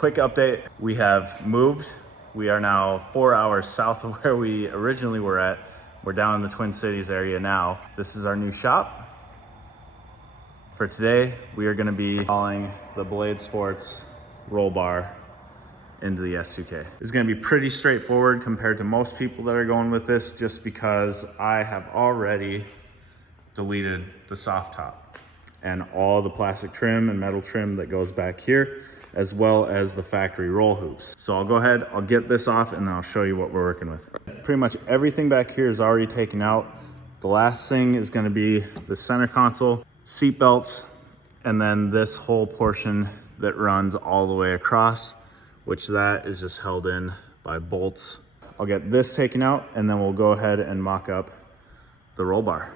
quick update, we have moved. We are now 4 hours south of where we originally were at. We're down in the Twin Cities area now. This is our new shop. For today, we are gonna be hauling the Ballade Sports roll bar into the S2K. This is gonna be pretty straightforward compared to most people that are going with this, just because I have already deleted the soft top and all the plastic trim and metal trim that goes back here, as well as the factory roll hoops. So I'll go ahead, I'll get this off, and then I'll show you what we're working with. Pretty much everything back here is already taken out. The last thing is gonna be the center console, seat belts, and then this whole portion that runs all the way across, which that is just held in by bolts. I'll get this taken out, and then we'll go ahead and mock up the roll bar.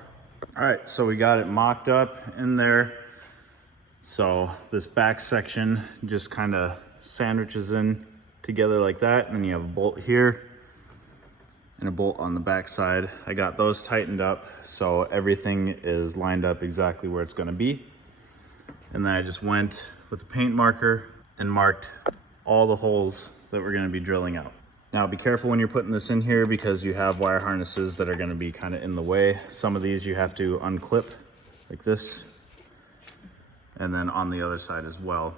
All right, so we got it mocked up in there. So this back section just kind of sandwiches in together like that, and then you have a bolt here and a bolt on the back side. I got those tightened up so everything is lined up exactly where it's gonna be. And then I just went with a paint marker and marked all the holes that we're gonna be drilling out. Now be careful when you're putting this in here because you have wire harnesses that are gonna be kind of in the way. Some of these you have to unclip like this, and then on the other side as well.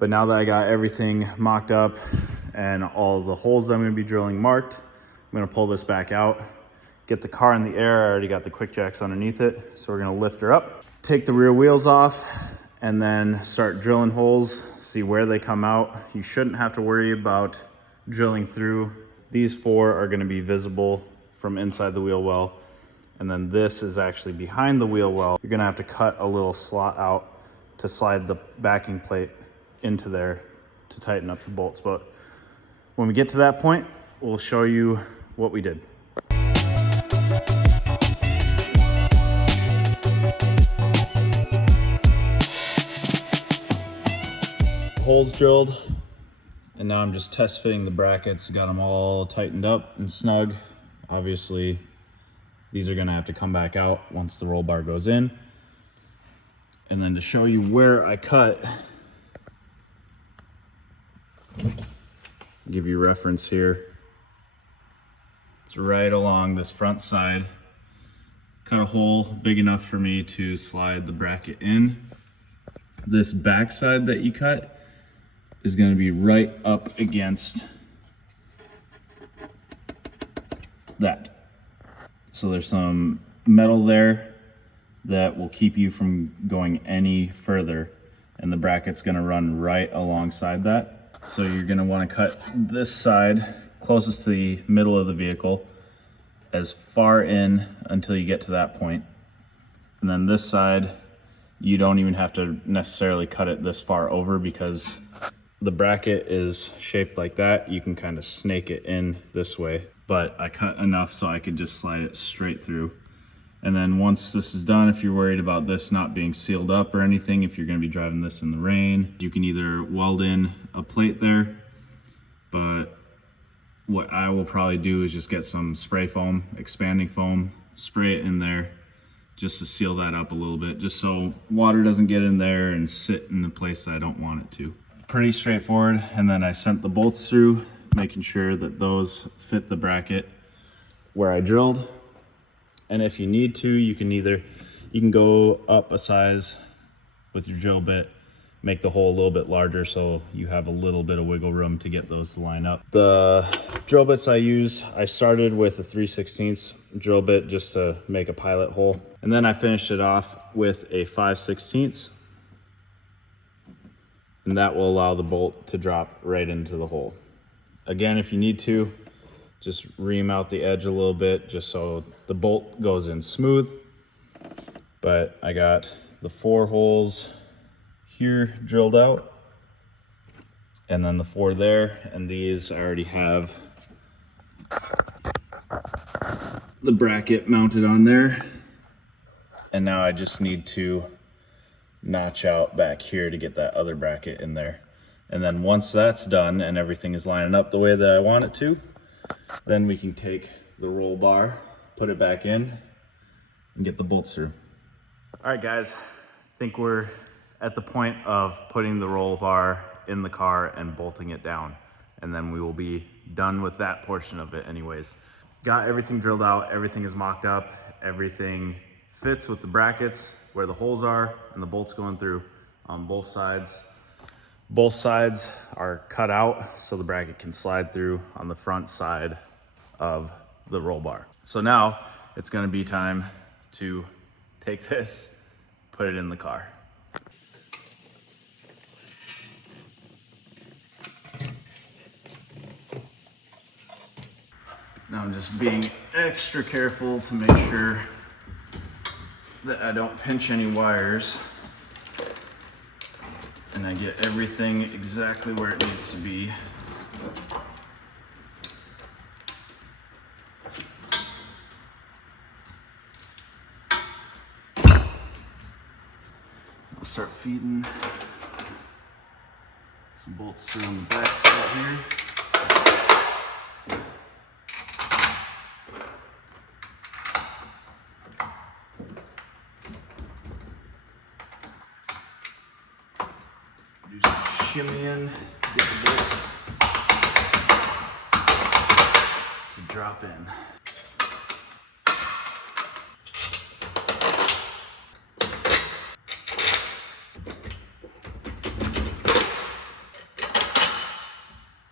But now that I got everything mocked up and all the holes I'm gonna be drilling marked, I'm gonna pull this back out, get the car in the air. I already got the quick jacks underneath it. So we're gonna lift her up, take the rear wheels off, and then start drilling holes, see where they come out. You shouldn't have to worry about drilling through. These four are gonna be visible from inside the wheel well. And then this is actually behind the wheel well. You're gonna have to cut a little slot out to slide the backing plate into there to tighten up the bolts. But when we get to that point, we'll show you what we did. Holes drilled, and now I'm just test fitting the brackets. Got them all tightened up and snug. Obviously, these are gonna have to come back out once the roll bar goes in. And then to show you where I cut, give you reference here. It's right along this front side. Cut a hole big enough for me to slide the bracket in. This back side that you cut is gonna be right up against that. So there's some metal there that will keep you from going any further, and the bracket's gonna run right alongside that. So you're gonna wanna cut this side closest to the middle of the vehicle as far in until you get to that point. And then this side, you don't even have to necessarily cut it this far over because the bracket is shaped like that. You can kind of snake it in this way, but I cut enough so I could just slide it straight through. And then once this is done, if you're worried about this not being sealed up or anything, if you're gonna be driving this in the rain, you can either weld in a plate there, but what I will probably do is just get some spray foam, expanding foam, spray it in there just to seal that up a little bit, just so water doesn't get in there and sit in the place that I don't want it to. Pretty straightforward. And then I sent the bolts through, making sure that those fit the bracket where I drilled. And if you need to, you can go up a size with your drill bit, make the hole a little bit larger so you have a little bit of wiggle room to get those to line up. The drill bits I started with a 3/16 drill bit just to make a pilot hole. And then I finished it off with a 5/16. And that will allow the bolt to drop right into the hole. Again, if you need to, just ream out the edge a little bit just so the bolt goes in smooth. But I got the 4 holes here drilled out, and then the 4 there, and these I already have the bracket mounted on there. And now I just need to notch out back here to get that other bracket in there. And then once that's done and everything is lining up the way that I want it to, then we can take the roll bar, put it back in, and get the bolts through. All right, guys, I think we're at the point of putting the roll bar in the car and bolting it down. And then we will be done with that portion of it anyways. Got everything drilled out, everything is mocked up, everything fits with the brackets where the holes are and the bolts going through on both sides. Both sides are cut out so the bracket can slide through on the front side of the roll bar. So now it's gonna be time to take this, put it in the car. Now I'm just being extra careful to make sure that I don't pinch any wires and I get everything exactly where it needs to be. I'll start feeding some bolts through on the back side here. Do some shimmying to get the bolts to drop in.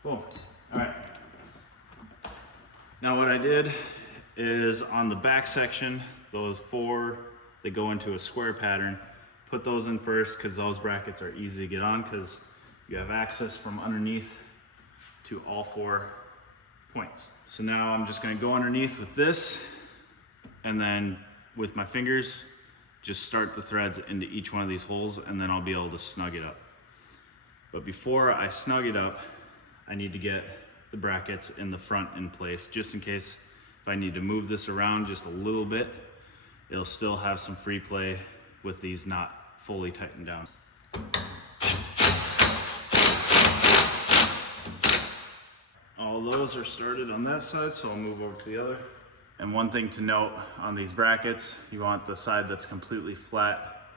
Cool. All right. Now what I did is on the back section, those four, they go into a square pattern. Put those in first because those brackets are easy to get on because you have access from underneath to all 4 points. So now I'm just gonna go underneath with this and then with my fingers, just start the threads into each one of these holes and then I'll be able to snug it up. But before I snug it up, I need to get the brackets in the front in place just in case if I need to move this around just a little bit, it'll still have some free play with these not fully tightened down. All those are started on that side, so I'll move over to the other. And one thing to note on these brackets, you want the side that's completely flat,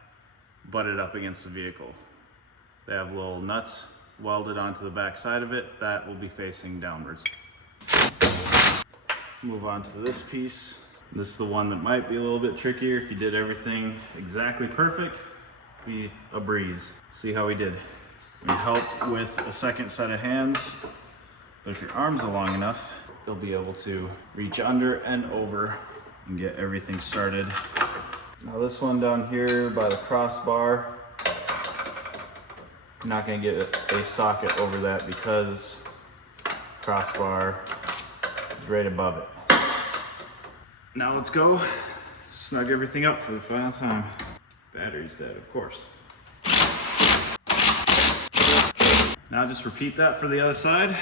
butted up against the vehicle. They have little nuts welded onto the back side of it, that will be facing downwards. Move on to this piece. This is the one that might be a little bit trickier. If you did everything exactly perfect, be a breeze. See how we did. We help with a second set of hands, but if your arms are long enough, you'll be able to reach under and over and get everything started. Now this one down here by the crossbar, I'm not gonna get a socket over that because crossbar is right above it. Now let's go snug everything up for the final time. Battery's dead, of course. Now just repeat that for the other side.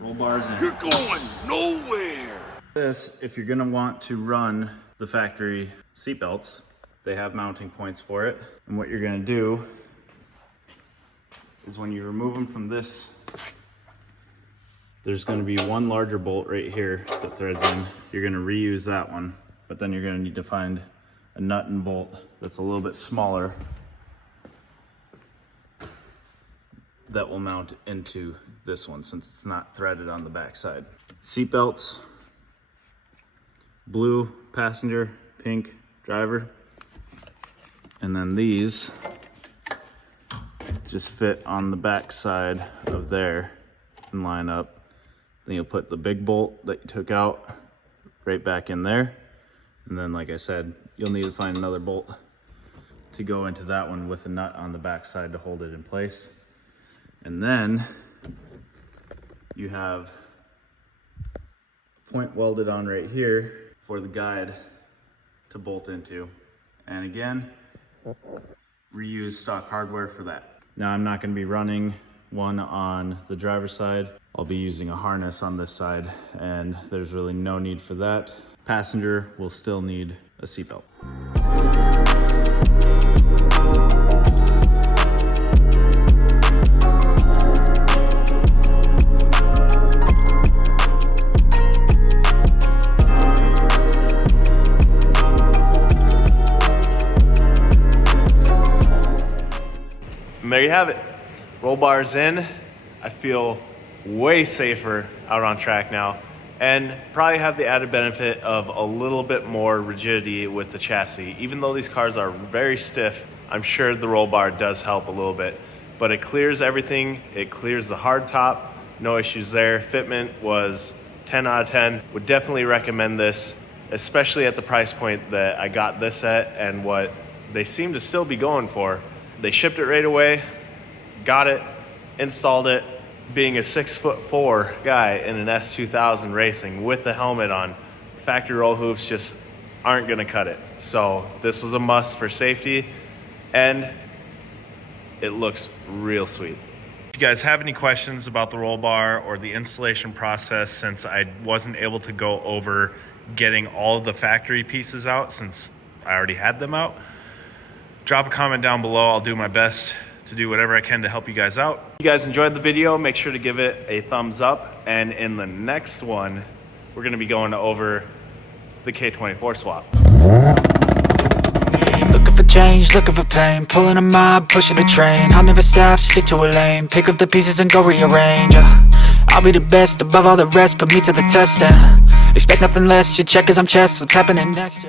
Roll bars in. You're going nowhere. This, if you're gonna want to run the factory seat belts, they have mounting points for it. And what you're gonna do is when you remove them from this, there's gonna be one larger bolt right here that threads in. You're gonna reuse that one, but then you're gonna need to find a nut and bolt that's a little bit smaller that will mount into this one since it's not threaded on the back side. Seat belts, blue passenger, pink driver, and then these just fit on the back side of there and line up. Then you'll put the big bolt that you took out right back in there. And then, like I said, you'll need to find another bolt to go into that one with a nut on the back side to hold it in place. And then you have a point welded on right here for the guide to bolt into. And again, reuse stock hardware for that. Now I'm not gonna be running one on the driver's side. I'll be using a harness on this side and there's really no need for that. Passenger will still need a seatbelt. And there you have it. Roll bars in. I feel way safer out on track now, and probably have the added benefit of a little bit more rigidity with the chassis. Even though these cars are very stiff, I'm sure the roll bar does help a little bit, but it clears everything. It clears the hard top, no issues there. Fitment was 10 out of 10. Would definitely recommend this, especially at the price point that I got this at and what they seem to still be going for. They shipped it right away, got it, installed it. Being a 6'4" guy in an S2000 racing with the helmet on, factory roll hoops just aren't gonna cut it. So this was a must for safety, and it looks real sweet. If you guys have any questions about the roll bar or the installation process, since I wasn't able to go over getting all of the factory pieces out since I already had them out, drop a comment down below. I'll do my best to do whatever I can to help you guys out. If you guys enjoyed the video, make sure to give it a thumbs up. And in the next one, we're gonna be going over the K24 swap. Looking for change, looking for pain, pulling a mob, pushing a train. I'll never stop, stick to a lane, pick up the pieces and go rearrange. I'll be the best above all the rest, put me to the test and expect nothing less. You check as I'm chess, what's happening next?